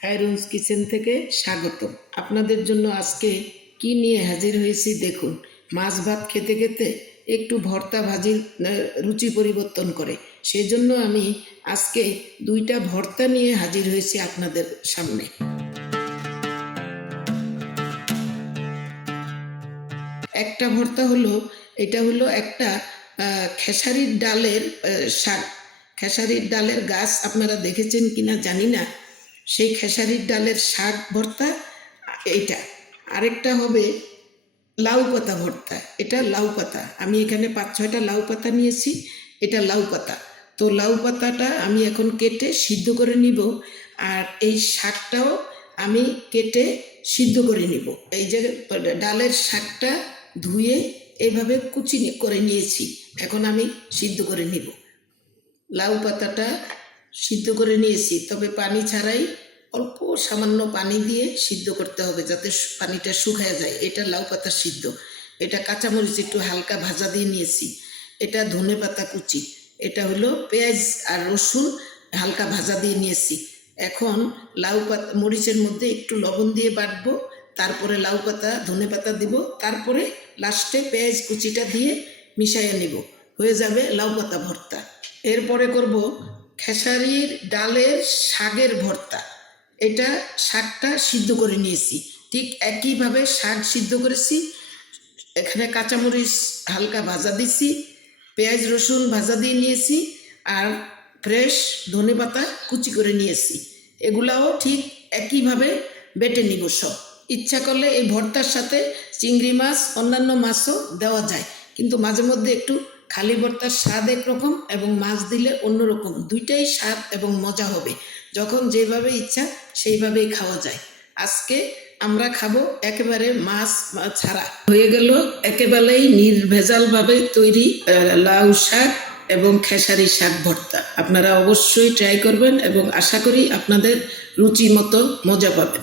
খায়রুনস kitchen থেকে স্বাগত। আপনাদের জন্য আজকে কি নিয়ে হাজির হয়েছি দেখুন। মাছ ভাত খেতে খেতে একটু ভর্তা ভাজির রুচি পরিবর্তন করে, সেজন্য আমি আজকে দুইটা ভর্তা নিয়ে হাজির হয়েছি আপনাদের সামনে। একটা ভর্তা হলো, এটা হলো একটা খেসারির ডালের শাক। খেসারির ডালের গাছ আপনারা দেখেছেন কিনা জানি না, সেই খেসারির ডালের শাক ভর্তা এইটা। আরেকটা হবে লাউ পাতা ভর্তা। এটা লাউ পাতা, আমি এখানে 5-6টা লাউ পাতা নিয়েছি, এটা লাউ পাতা। তো লাউ পাতাটা আমি এখন কেটে সিদ্ধ করে নিব, আর এই শাকটাও আমি কেটে সিদ্ধ করে নিব। এই যে ডালের শাকটা ধুয়ে এইভাবে কুচি করে নিয়েছি, এখন আমি সিদ্ধ করে নিব। লাউ পাতাটা সিদ্ধ করে নিয়েছি, তবে পানি ছাড়াই অল্প সামান্য পানি দিয়ে সিদ্ধ করতে হবে, যাতে পানিটা শুকায় যায়। এটা লাউ পাতা সিদ্ধ। এটা কাঁচামরিচ একটু হালকা ভাজা দিয়ে নিয়েছি। এটা ধনে পাতা কুচি। এটা হলো পেঁয়াজ আর রসুন হালকা ভাজা দিয়ে নিয়েছি। এখন লাউ পাতা মরিচের মধ্যে একটু লবণ দিয়ে বাটবো, তারপরে লাউ পাতা ধনে পাতা দিব, তারপরে লাস্টে পেঁয়াজ কুচিটা দিয়ে মিশিয়ে নেব, হয়ে যাবে লাউ পাতা ভর্তা। এরপরে করব খেসারির ডালের শাকের ভর্তা। এটা শাকটা সিদ্ধ করে নিয়েছি, ঠিক একইভাবে শাক সিদ্ধ করেছি। এখানে কাঁচামরিচ হালকা ভাজা দিছি, পেঁয়াজ রসুন ভাজা দিয়ে নিয়েছি, আর ফ্রেশ ধনে পাতা কুচি করে নিয়েছি। এগুলাও ঠিক একইভাবে বেটে নিব সব। ইচ্ছা করলে এই ভর্তার সাথে চিংড়ি মাছ অন্যান্য মাছও দেওয়া যায়, কিন্তু মাঝে মধ্যে একটু খালি ভর্তার স্বাদ একরকম এবং মাছ দিলে অন্যরকম, দুইটাই স্বাদ এবং মজা হবে। যখন যেভাবে ইচ্ছা সেইভাবেই খাওয়া যায়। আজকে আমরা খাবো একেবারে মাছ ছাড়া। হয়ে গেল একেবারেই নির্ভেজালভাবে তৈরি লাউ শাক এবং খেসারি শাক ভর্তা। আপনারা অবশ্যই ট্রাই করবেন এবং আশা করি আপনাদের রুচি মতো মজা পাবেন।